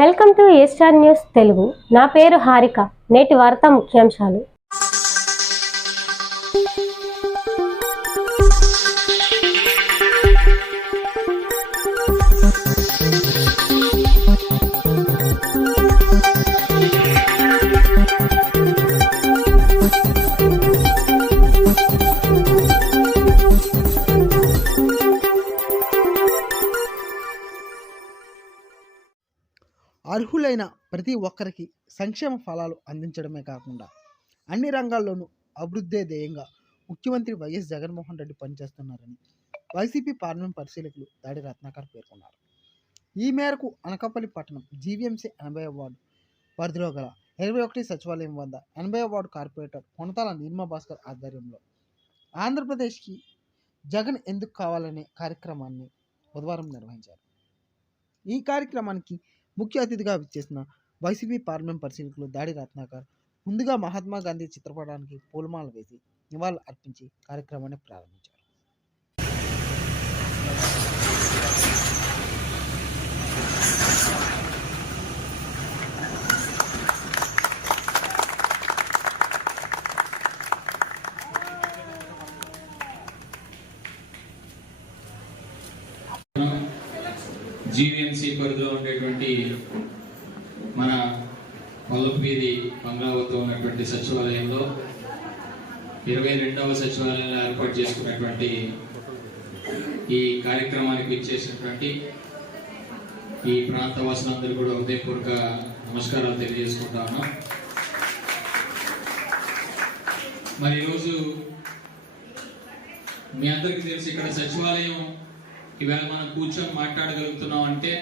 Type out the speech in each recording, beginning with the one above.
Welcome to A star news Telugu. నా పేరు హారిక. నేటి వార్తా ముఖ్యాంశాలు. అర్హులైన ప్రతి ఒక్కరికి సంక్షేమ ఫలాలు అందించడమే కాకుండా అన్ని రంగాల్లోనూ అభివృద్ధే ధ్యేయంగా ముఖ్యమంత్రి వైఎస్ జగన్మోహన్ రెడ్డి పనిచేస్తున్నారని వైసీపీ పార్లమెంట్ పరిశీలకులు దాడి రత్నాకర్ పేర్కొన్నారు. ఈ మేరకు అనకాపల్లి పట్టణం జీవీఎంసీ 80వ వార్డు పరిధిలో గల 21 సచివాలయం వద్ద 80వ వార్డు కార్పొరేటర్ కొనతాల నీలిమా భాస్కర్ ఆధ్వర్యంలో ఆంధ్రప్రదేశ్కి జగన్ ఎందుకు కావాలనే కార్యక్రమాన్ని బుధవారం నిర్వహించారు. ఈ కార్యక్రమానికి ముఖ్య అతిథిగా విచ్చేసిన వైసీపీ పార్లమెంట్ పరిశీలకులు దాడి రత్నాకర్ ముందుగా మహాత్మా గాంధీ చిత్రపటానికి పూలమాల వేసి నివాళులు అర్పించి కార్యక్రమాన్ని ప్రారంభించారు. జీవీఎంసీ పరిధిలో ఉండేటువంటి మన వల్లభవీధి బంగ్లా వద్ద ఉన్నటువంటి సచివాలయంలో 22వ సచివాలయంలో ఏర్పాటు చేసుకున్నటువంటి ఈ కార్యక్రమానికి ఇచ్చేసినటువంటి ఈ ప్రాంత వాసులందరూ కూడా హృదయపూర్వక నమస్కారాలు తెలియజేసుకుంటాను. మరి ఈరోజు మీ అందరికీ తెలిసి ఇక్కడ సచివాలయం ఇవాళ మనం కూర్చొని మాట్లాడగలుగుతున్నాం అంటే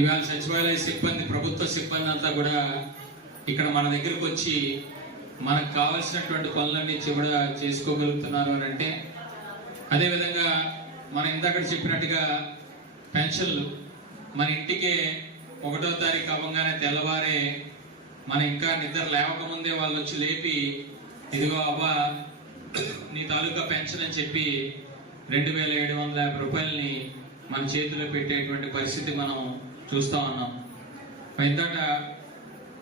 ఇవాళ సచివాలయ సిబ్బంది, ప్రభుత్వ సిబ్బంది అంతా కూడా ఇక్కడ మన దగ్గరకు వచ్చి మనకు కావాల్సినటువంటి పనులన్నీ కూడా చేసుకోగలుగుతున్నారు అని అంటే, అదేవిధంగా మనం ఇందాక చెప్పినట్టుగా పెన్షన్లు మన ఇంటికే 1వ తారీఖు అవ్వగానే తెల్లవారే మన ఇంకా నిద్ర లేవకముందే వాళ్ళు వచ్చి లేపి ఇదిగో అవ్వా నీ తాలూకా పెన్షన్ అని చెప్పి 2750 రూపాయలని మన చేతిలో పెట్టేటువంటి పరిస్థితి మనం చూస్తూ ఉన్నాం. ఇందాక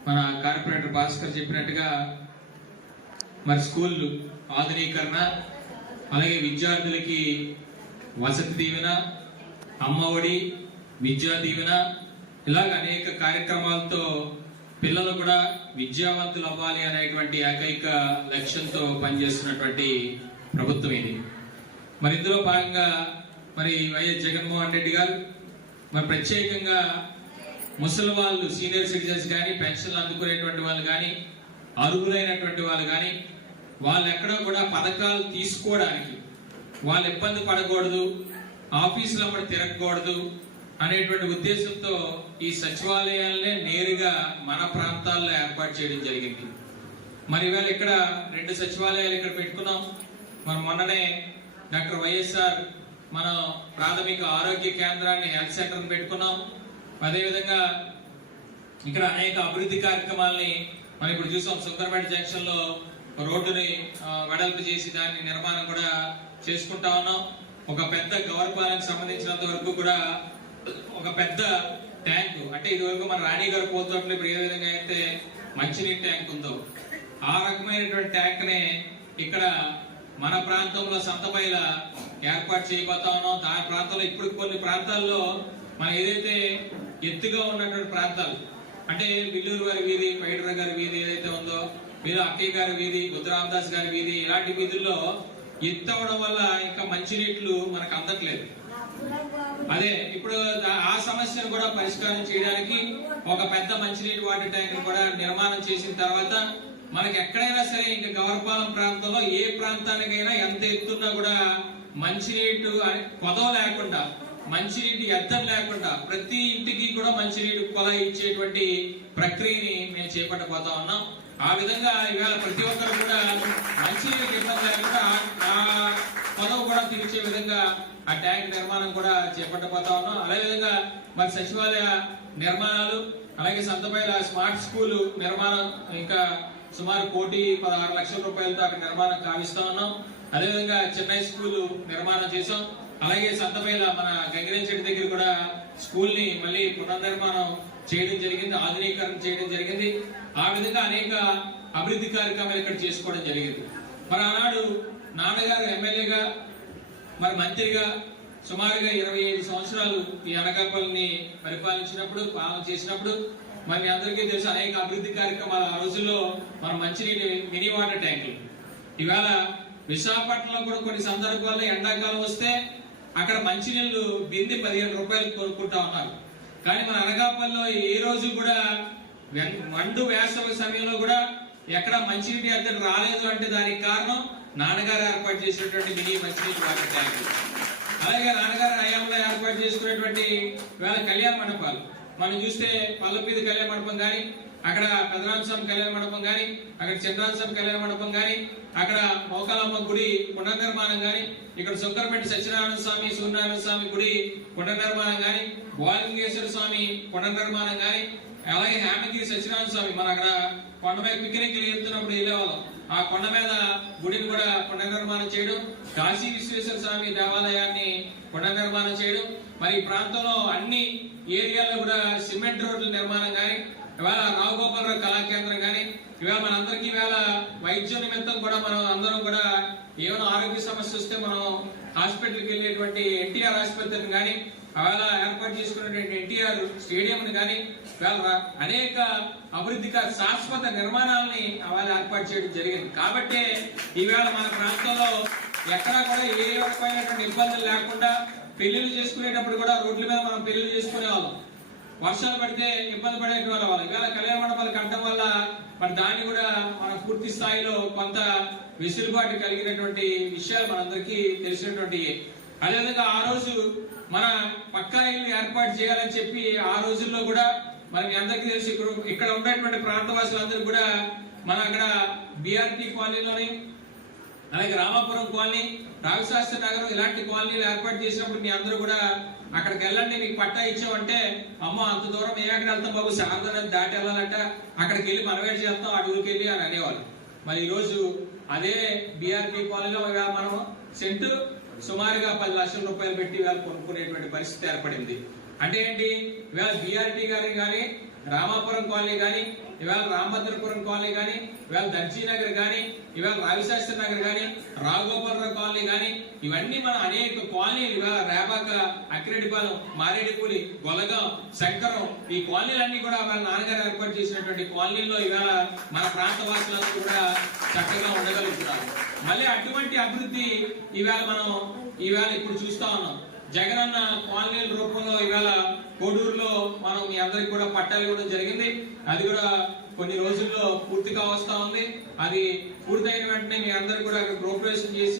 మన కార్పొరేటర్ భాస్కర్ చెప్పినట్టుగా మరి స్కూళ్ళు ఆధునీకరణ, అలాగే విద్యార్థులకి వసతి దీవెన, అమ్మఒడి, విద్యా దీవెన, ఇలాగ అనేక కార్యక్రమాలతో పిల్లలు కూడా విద్యావంతులు అవ్వాలి అనేటువంటి ఏకైక లక్ష్యంతో పనిచేస్తున్నటువంటి ప్రభుత్వం ఇది. మరి ఇందులో భాగంగా మరి వైఎస్ జగన్మోహన్ రెడ్డి గారు మరి ప్రత్యేకంగా ముసలి వాళ్ళు, సీనియర్ సిటిజన్స్ కానీ, పెన్షన్లు అందుకునేటువంటి వాళ్ళు కానీ, అర్హులైనటువంటి వాళ్ళు కానీ వాళ్ళు ఎక్కడో కూడా పథకాలు తీసుకోవడానికి వాళ్ళు ఇబ్బంది పడకూడదు, ఆఫీసులో కూడా తిరగకూడదు అనేటువంటి ఉద్దేశంతో ఈ సచివాలయాలనే నేరుగా మన ప్రాంతాల్లో ఏర్పాటు చేయడం జరిగింది. మరి ఇవాళ ఇక్కడ 2 సచివాలయాలు ఇక్కడ పెట్టుకున్నాం. మనం మొన్ననే డాక్టర్ వైఎస్ఆర్ మన ప్రాథమిక ఆరోగ్య కేంద్రాన్ని, హెల్త్ సెంటర్ని పెట్టుకున్నాం. అదేవిధంగా ఇక్కడ అనేక అభివృద్ధి కార్యక్రమాలని మనం ఇప్పుడు చూసాం. సుందరపేట జంక్షన్ లో రోడ్డుని వెడల్పు చేసి దాని నిర్మాణం కూడా చేసుకుంటా ఉన్నాం. ఒక పెద్ద గవర్పాలెంకి సంబంధించినంత వరకు కూడా ఒక పెద్ద ట్యాంకు, అంటే ఇది వరకు మన రాణి గారు పోతున్నట్లు ఇప్పుడు ఏ విధంగా అయితే మంచినీటి ట్యాంక్ ఉందో ఆ రకమైనటువంటి ట్యాంక్ నే ఇక్కడ మన ప్రాంతంలో సంతపైల ఏర్పాటు చేయబోతా ఉన్నాం. దాని ప్రాంతంలో ఇప్పుడు కొన్ని ప్రాంతాల్లో మనం ఏదైతే ఎత్తుగా ఉన్నటువంటి ప్రాంతాలు, అంటే విల్లూరు గారి వీధి, పైడర గారి వీధి ఏదైతే ఉందో, మీరు అక్కయ్య గారి వీధి, బుద్ధరామదాస్ గారి వీధి, ఇలాంటి వీధుల్లో ఎత్తు అవడం వల్ల ఇంకా మంచినీళ్లు మనకు అందట్లేదు. అదే ఇప్పుడు ఆ సమస్యను కూడా పరిష్కారం చేయడానికి ఒక పెద్ద మంచినీటి వాటర్ ట్యాంక్ కూడా నిర్మాణం చేసిన తర్వాత మనకి ఎక్కడైనా సరే ఇంకా గవర్పాలెం ప్రాంతంలో ఏ ప్రాంతానికైనా ఎంత ఎత్తున్నా కూడా మంచినీటి కొదవ లేకుండా, మంచినీటి ఎద్దం లేకుండా ప్రతి ఇంటికి కూడా మంచినీటి కొలాయి ఇచ్చేటువంటి ప్రక్రియని మేము చేపట్టబోతా ఉన్నాం. ఆ విధంగా ఇవాళ ప్రతి ఒక్కరు కూడా మంచినీటికి ఇబ్బంది లేకుండా ఆ కొదవ కూడా తీర్చే విధంగా ఆ ట్యాంక్ నిర్మాణం కూడా చేపట్టబోతా ఉన్నాం. అదేవిధంగా మరి సచివాలయ నిర్మాణాలు, అలాగే సంతపైల స్మార్ట్ స్కూల్ నిర్మాణం ఇంకా సుమారు 1,16,00,000 రూపాయలతో అక్కడ నిర్మాణం కావిస్తా ఉన్నాం. అదేవిధంగా చెన్నై స్కూల్ నిర్మాణం చేసాం. అలాగే సంతపైల మన గంగిరేని చెట్టు దగ్గర కూడా స్కూల్ని మళ్ళీ పునర్నిర్మాణం చేయడం జరిగింది, ఆధునీకరణ చేయడం జరిగింది. ఆ విధంగా అనేక అభివృద్ధి కార్యక్రమాలు ఇక్కడ చేసుకోవడం జరిగింది. మరి ఆనాడు నాన్నగారు ఎమ్మెల్యేగా మరి మంత్రిగా సుమారుగా 25 సంవత్సరాలు ఈ అనకాపల్లిని పరిపాలించినప్పుడు, పాలన చేసినప్పుడు మరి మీ అందరికీ తెలుసు అనేక అభివృద్ధి కార్యక్రమాలు. ఆ రోజుల్లో మన మంచినీటి మినీ వాటర్ ట్యాంకులు, ఇవాళ విశాఖపట్నంలో కూడా కొన్ని సందర్భాల్లో ఎండాకాలం వస్తే అక్కడ మంచినీళ్లు బింది 15 రూపాయలు కొనుక్కుంటా ఉన్నారు. కానీ మన అనకాపల్లిలో ఏ రోజు కూడా మండు వేసవి సమయంలో కూడా ఎక్కడ మంచినీటి అద్దెలు రాలేదు అంటే దానికి కారణం నాన్నగారు ఏర్పాటు చేసినటువంటి మినీ మంచినీటి వాటర్ ట్యాంకులు. అలాగే నాన్నగారి హయాంలో ఏర్పాటు చేసుకునేటువంటి వేళ కళ్యాణ మండపాలు మనం చూస్తే పల్లపీది కళ్యాణ మండపం కానీ, అక్కడ పెదరామస్వామి కళ్యాణ మండపం కానీ, అక్కడ చంద్రామస్వామి కళ్యాణ మండపం కానీ, అక్కడ మోకాలమ్మ గుడి పునర్నిర్మాణం కానీ, ఇక్కడ సుక్కరపెట్టి సత్యనారాయణ స్వామి, సూర్యనారాయణ స్వామి గుడి పునర్నిర్మాణం కానీ, బోలింగేశ్వర స్వామి పునర్నిర్మాణం కానీ, అలాగే హేమగిరి సత్యనారాయణ స్వామి మన అక్కడ కొండ మీద పిక్నిక్ వెళ్తున్నప్పుడు వెళ్ళేవాళ్ళం. ఆ కొండ మీద గుడిని కూడా పునర్నిర్మాణం చేయడం, కాశీ విశ్వేశ్వర స్వామి దేవాలయాన్ని పునర్నిర్మాణం చేయడం, మరి ఈ ప్రాంతంలో అన్ని ఏరియాల్లో కూడా సిమెంట్ రోడ్ల నిర్మాణం కానీ, ఇవాళ రావుగోపాలరావు కళాకేంద్రం కానీ, ఇవాళ మనందరికీ ఇవాళ వైద్య నిమిత్తం కూడా మనం అందరం కూడా ఏమైనా ఆరోగ్య సమస్య వస్తే మనం హాస్పిటల్కి వెళ్ళేటువంటి ఎన్టీఆర్ ఆసుపత్రిని కానీ, అలా ఏర్పాటు చేసుకున్నటువంటి ఎన్టీఆర్ స్టేడియం కానీ, అనేక అభివృద్ధి శాశ్వత నిర్మాణాలని అవాళ ఏర్పాటు చేయడం జరిగింది. కాబట్టి ఈవేళ మన ప్రాంతంలో ఎక్కడా కూడా ఏ రకమైనటువంటి ఇబ్బందులు లేకుండా పెళ్లిళ్ళు చేసుకునేటప్పుడు కూడా రోడ్ల మీద మనం పెళ్లిళ్ళు చేసుకునే వాళ్ళం. వర్షాలు పడితే ఇబ్బంది పడేటువంటి వాళ్ళు ఇవాళ కళ్యాణ మండపాలు కట్టడం వల్ల మరి దాన్ని కూడా మనం పూర్తి స్థాయిలో కొంత వెసులుబాటు కలిగినటువంటి విషయాలు మనందరికీ తెలిసినటువంటి. అదేవిధంగా ఆ రోజు మన పక్కా ఇల్లు ఏర్పాటు చేయాలని చెప్పి ఆ రోజుల్లో కూడా మనకి అందరికీ తెలిసి ఇక్కడ ఉన్నటువంటి ప్రాంతవాసులందరూ కూడా మన అక్కడ బిఆర్టీ కాలనీలోని, అలాగే రామాపురం కాలనీ, రావిశాస్త్రి నగరం ఇలాంటి కాలనీలు ఏర్పాటు చేసినప్పుడు మీ అందరూ కూడా అక్కడికి వెళ్ళండి, మీకు పట్టా ఇచ్చామంటే అమ్మ అంత దూరం మేము ఎక్కడ వెళ్తాం బాబు, శారదా దాటి వెళ్ళాలంట, అక్కడికి వెళ్ళి మనవేడి చేస్తాం అడుగుకి వెళ్ళి అని అనేవాళ్ళు. మరి ఈ రోజు అదే బిఆర్టీ కాలనీలో మనం సెంటు సుమారుగా 10 లక్షల రూపాయలు పెట్టి ఇవాళ కొనుక్కునేటువంటి పరిస్థితి ఏర్పడింది. అంటే ఏంటి, ఇవాళ బిఆర్టీ గారి కానీ, రామాపురం కాలనీ కానీ, ఇవాళ రామభద్రపురం కాలనీ కానీ, ఇవాళ దర్జీనగర్ కానీ, ఇవాళ రావిశాస్త్రి నగర్ కానీ, రావుగోపాలరావు కాలనీ కానీ, ఇవన్నీ మన అనేక కాలనీలు ఇవాళ రేపాక, అక్కిరెడ్డిపాలెం, మారేడుపూడి, గొలగాం, శంకరం, ఈ కాలనీలన్నీ కూడా వాళ్ళ నాన్నగారు ఏర్పాటు చేసినటువంటి కాలనీల్లో ఇవాళ మన ప్రాంత వాసులందరూ కూడా చక్కగా ఉండగలుగుతున్నారు. మళ్ళీ అటువంటి అభివృద్ధి ఇవాళ ఇప్పుడు చూస్తా ఉన్నాం. జగనన్న కాలనీల రూపంలో ఇవాళ కోడూరులో మనం మీ అందరికి కూడా పట్టాలు ఇవ్వడం జరిగింది. అది కూడా కొన్ని రోజుల్లో పూర్తిగా వస్తా ఉంది. అది పూర్తయిన వెంటనే మీ అందరికి కూడా గృహప్రవేశం చేసి